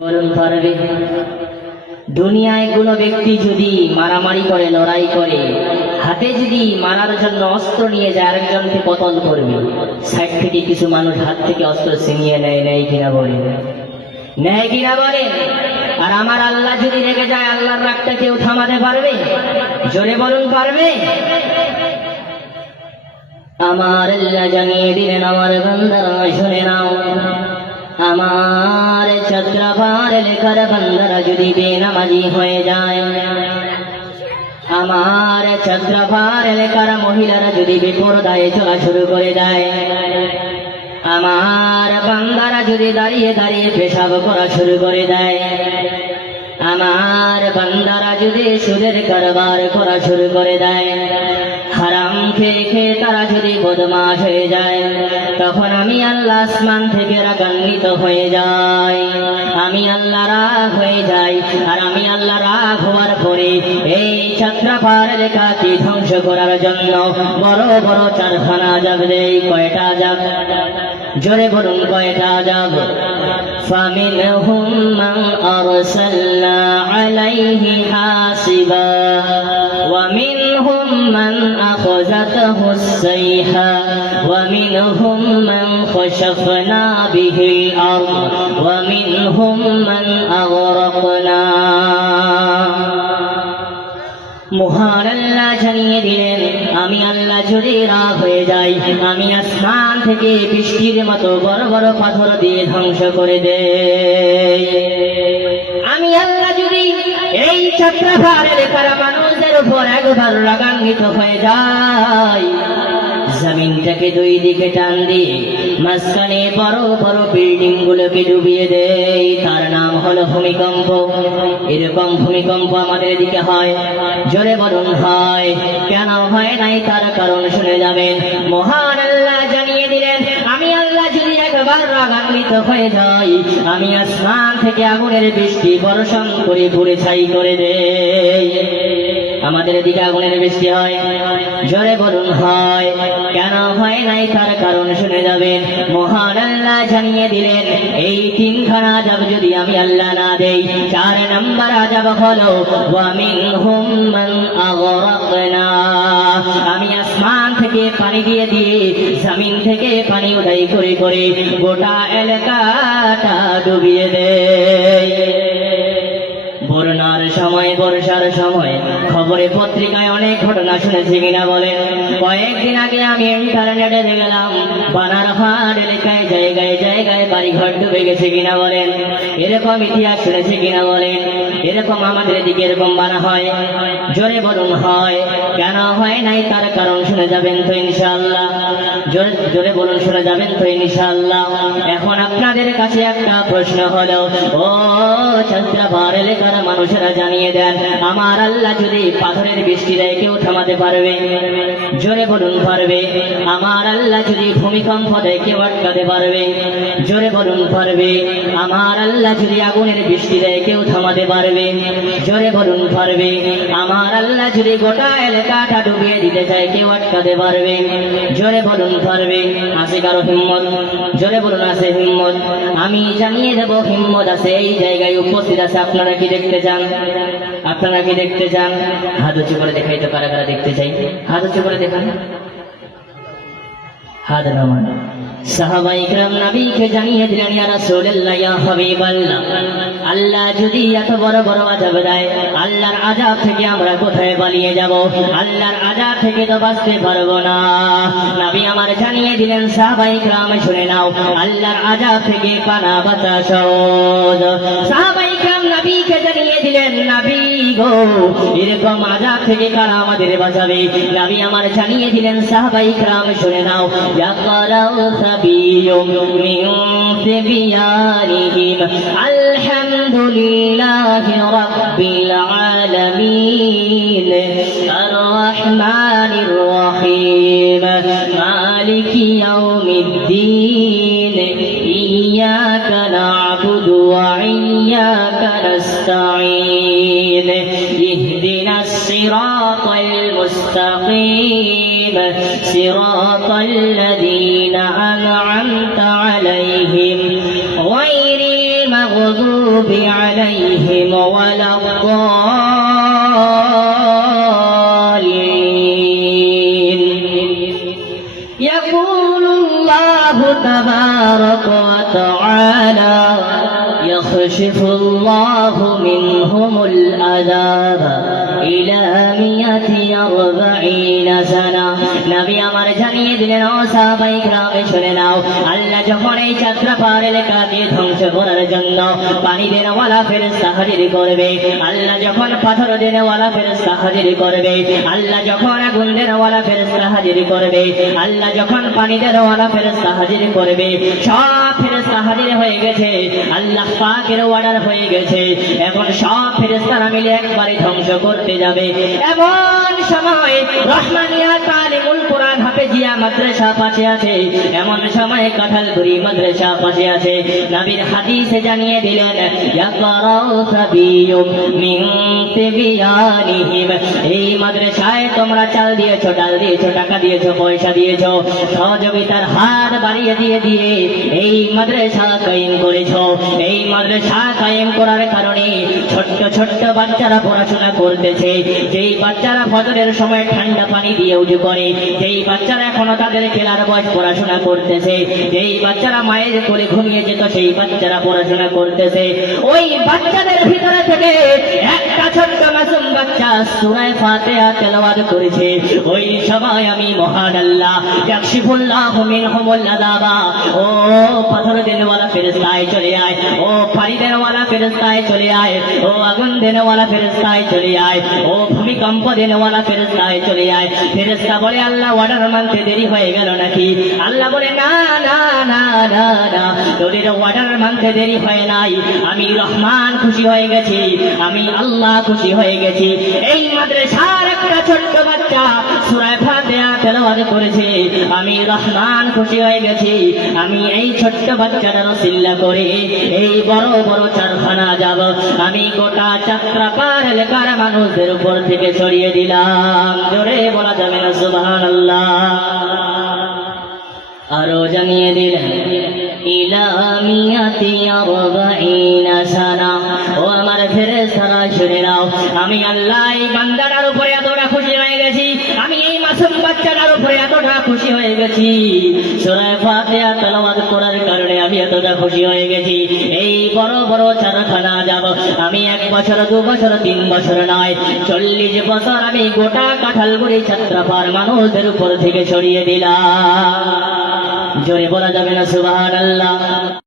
বলুন পারবে? দুনিয়ায় কোনো ব্যক্তি যদি মারামারি করে, লড়াই করে, হাতে যদি মারার জন্য অস্ত্র নিয়ে যায়, আরেকজনকে কতল করবে, সাইড থেকে কিছু মানুষ হাত থেকে অস্ত্র ছিনিয়ে নেয়, নেয় কিনা বলেন? নেয় কিনা বলেন? আর আমার আল্লাহ যদি রেগে যায়, আল্লাহর রাগটা কেউ থামাতে পারবে? জোরে বলুন পারবে? আমার আল্লাহ জানিয়ে দিলেন, আমার বান্দারা শুনে নাও, আমার চক্রবার লেখার বান্দারা যদি বেনামাজি হয়ে যায়, আমার চক্রবার লেখার মহিলারা যদি বেপরদায় চলা শুরু করে দেয়, আমার বান্দারা যদি দাঁড়িয়ে দাঁড়িয়ে পেশাব করা শুরু করে দেয়, আমার বান্দারা যদি সুদের কারবার করা শুরু করে দেয়, হারাম খেয়ে খেয়ে তারা যদি বদমাশ হয়ে যায়, তখন আমি আল্লাহ আসমান থেকে রাগান্বিত হয়ে যাই, আমি আল্লাহ রাগ হয়ে যাই। আর আমি আল্লাহ রাগ হওয়ার পরে এই চক্রপার লেখাকে ধ্বংস করার জন্য বড় বড় চারখানা আযাব দেই। কয়টা আযাব? জোরে বলুন, কয়টা আযাব? فَمِنْهُمْ مَنْ أَرْسَلْنَا عَلَيْهِ حَاصِبًا وَمِنْهُمْ مَنْ أَخَذَتْهُ الصَّيْحَةُ وَمِنْهُمْ مَنْ خَسَفْنَا بِهِ الْأَرْضَ وَمِنْهُمْ مَنْ أَغْرَقْنَا। মহান আল্লাহ জানিয়ে দিলেন, আমি আল্লাহ যদি রাগ হয়ে যাই, আমি আসমান থেকে বৃষ্টির মতো বড় বড় পাথর দিয়ে ধ্বংস করে দেই। আমি আল্লাহ যদি এই চক্রভারে লেখার মানুষদের উপর একবার রাগান্বিত হয়ে যাই, জমিনটাকে দুই দিকে টান দিয়ে মাঝখানে বড় বড় বিল্ডিং গুলোকে ডুবিয়ে দেয়, তার নাম হলো ভূমিকম্প। এরকম ভূমিকম্প আমাদের দিকে হয়? জোরে বলুন হয়। কেন হয় নাই তার কারণ শুনে যাবেন। মহান আল্লাহ জানিয়ে দিলেন, আমি আল্লাহ যদি একবার রাগান্বিত হয়ে যাই, আমি আসমান থেকে আগুনের বৃষ্টি বর্ষণ করে পুড়ে ছাই করে দেই। আমাদের দিকে আগুনের বৃষ্টি হয়? জোরে বলুন হয়। কেন হয় নাই তার কারণ শুনে যাবেন। মহান আল্লাহ জানিয়ে দিলেন, এই তিনখানা আযাব যদি আমি আল্লাহ না দেই, 4 নম্বর আযাব হলো ওয়ামিনহুম মান আগরাকনা। আমি আসমান থেকে পানি দিয়ে দিয়ে জমিন থেকে পানি উঠাই করে করে গোটা এলাকাটা ডুবিয়ে দেই। বন্যার সময়, বর্ষার সময় খবরে পত্রিকায় অনেক ঘটনা শুনেছি কিনা বলেন? কয়েকদিন আগে আমি ইন্টারনেটে দেখলাম, বানারহাট এলাকায় জায়গায় জায়গায় বাড়িঘর ডুবে গেছে কিনা বলেন? এরকম ইতিহাস শুনেছি কিনা বলেন? এরকম আমাদের দিকে এরকম বানা হয়? জোরে বলুন হয়। কেন হয় নাই তার কারণ শুনে যাবেন তো ইনশাআল্লাহ। জোরে বলুন, শুনে যাবেন তো ইনশাআল্লাহ। এখন আপনাদের কাছে একটা প্রশ্ন হলো, ও চন্দ্রবার এলাকার মানুষেরা জানিয়ে দেন, আমার আল্লাহ যদি পাথরের বৃষ্টি দেয়, কেউ থামাতে পারবে? জোরে বলুন পারবে? আমার আল্লাহ যদি ভূমিকম্প দেয়, কেউ আটকাতে পারবে? জোরে বলুন পারবে? আমার আল্লাহ যদি আগুনের বৃষ্টি দেয়, কেউ থামাতে পারবে? জোরে বলুন পারবে? আমার আল্লাহ যদি গোটা এলাকাটা ডুবিয়ে দিতে চায়, কেউ আটকাতে পারবে? জোরে বলুন পারবে? আছে কারো হিম্মত? জোরে বলুন, আছে হিম্মত? আমি জানিয়ে দেব, হিম্মত আছে, এই জায়গায় উপস্থিত আছে। আপনারা কি দেখতে চান? আপনারা কি দেখতে চান? হাত উঁচু করে দেখাইতে পারে, কারা দেখতে চাই? হাত উঁচু করে দেখান, হাত নামান। সাহাবায়ে কিরাম নবীকে জানিয়ে দিলেন, ইয়া রাসূলুল্লাহ, ইয়া হাবিবাল্লাহ, আল্লাহ যদি এত বড় বড় আযাব দেয়, আল্লাহর আযাব থেকে আমরা কোথায় পালিয়ে যাব? আল্লাহর আযাব থেকে তো বাঁচতে পারবো না। নবী আমার জানিয়ে দিলেন, সাহাবায়ে কিরাম শুনে নাও, আল্লাহর আযাব থেকে পানা বাঁচা সহজ। সাহাবায়ে কিরাম নবীকে জানিয়ে দিলেন, নবী গো, এরকম আযাব থেকে কারা আমাদের বাঁচাবে? নবী আমার জানিয়ে দিলেন, সাহাবায়ে কিরাম শুনে নাও, ইয়াকরাউ সাবিয়ুম মিন সিবিয়ানিহিম আলহামদুলিল্লাহি রাব্বিল আলামিন আর রহমানির রহিম মালিকি ইয়াউমিদ্দিন ইয়্যাকা না'বুদু ওয়া ইয়্যাকা নাস্তাঈন ইহদিনাস সিরাতাল মুস্তাকিম সিরাতাল লাযীনা আন'আমতা আলাইহিম গায়রিল মাগযুবি المغضوب عليهم ولا الضالين يقول الله تبارك وتعالى يخشف الله منهم العذاب إلى 140 سنة নবী আমার জানিয়ে দিলেন ও সাহাবায়ে কিরামে শুনে নাও আল্লাহ যখন এই যাত্রাপার এলাকাকে ধ্বংস করার জন্য পানি দেওয়ালা ফেরেশতা হাজির করবে আল্লাহ যখন পাথর দেওয়ালা ফেরেশতা হাজির করবে আল্লাহ যখন আগুন দেওয়ালা ফেরেশতা হাজির করবে আল্লাহ যখন পানি দেওয়ালা ফেরেশতা হাজির করবে সব ফেরেশতা হাজির হয়ে গেছে আল্লাহ পাকের অর্ডার হয়ে গেছে এখন সব ফেরেশতারা মিলে একবারে ধ্বংস করতে যাবে এমন সময় রহমানিয়া তালিমুল কোরআন হাফেজিয়া মাদ্রাসা পাশে আছে এমন সময় কাঁঠালগুড়ি মাদ্রাসা পাশে আছে নবীর হাদিসে জানিয়ে দিলেন ইয়াকরাউ সাবিয়ুম মিন তিবিয়ানিহিম এই মাদ্রাসায় তোমরা চাল দিয়েছো ডাল দিয়েছো টাকা দিয়েছো পয়সা দিয়েছো সহযোগিতার হাত বাড়িয়ে দিয়ে এই মাদ্রাসা কায়েম করেছো এই মাদ্রাসা কায়েম করার কারণে ছোট্ট ছোট্ট বাচ্চারা পড়াশোনা করতেছে যেই বাচ্চারা ফজরের সময় ঠান্ডা পানি দিয়ে উজু করে যেই বাচ্চারা এখনো তাদের খেলার বয়স পড়াশোনা করতেছে যেই বাচ্চারা মায়ের কোলে ঘুমিয়ে যেত সেই বাচ্চারা পড়াশোনা করতেছে ওই বাচ্চাদের ভিতরে থেকে একটা ছোট্ট মাসুম বাচ্চা সূরা ফাতিহা তেলাওয়াত করেছে ওই সময় আমি মহান আল্লাহ ইয়াকশিফুল্লাহু মিনহুমুল আযাবা ও পাথর দেওয়ালা ফেরেশতায় চলে আয় ও পানি দেওয়ালা ফেরেশতায় চলে আয় ও আগুন দেওয়ালা ফেরেশতায় চলে আয় ও ভূমিকম্প দেওয়ালা ফেরেশতায় চলে আয় ফেরেশতা বলে আল্লাহ অর্ডার মানতে দেরি হয়ে গেল নাকি আল্লাহ বলে না না না না না তোদের অর্ডার মানতে দেরি হয় নাই আমি রহমান খুশি হয়ে গেছি আমি আল্লাহ খুশি হয়ে গেছি এই মাদ্রাসার একটা ছোট্ট বাচ্চা সূরা ফাতিহা তেলাওয়াত করেছে আমি রহমান খুশি হয়ে গেছি আমি এই ছোট্ট বাচ্চাটার সিল্লা করে এই বড় বড় চারখানা যাব আমি গোটা যাত্রাপার এলাকার মানুষদের উপর থেকে সরিয়ে দিলাম জোরে বলা যাবে না সুবহানাল্লাহ আরো জানিয়ে দিলেন ইলা 140 সানা ও আমার ফেরেশতারা শুনে নাও আমি আল্লাহ এই বান্দাটার উপরে এতটা খুশি হয়ে গেছি আমি এই মাসুম বাচ্চাটার উপরে এতটা খুশি হয়ে গেছি সূরা ফাতিহা তেলাওয়াত করার কারণে আমি এতটা খুশি হয়ে গেছি এই বড় বড় চারখানা যাব আমি 1 বছর 2 বছর 3 বছর নয় 40 বছর আমি গোটা কাঁঠালগুড়ি যাত্রাপার মানুষদের উপর থেকে সরিয়ে দিলাম জোরে বলা যাবে না সুবহানাল্লাহ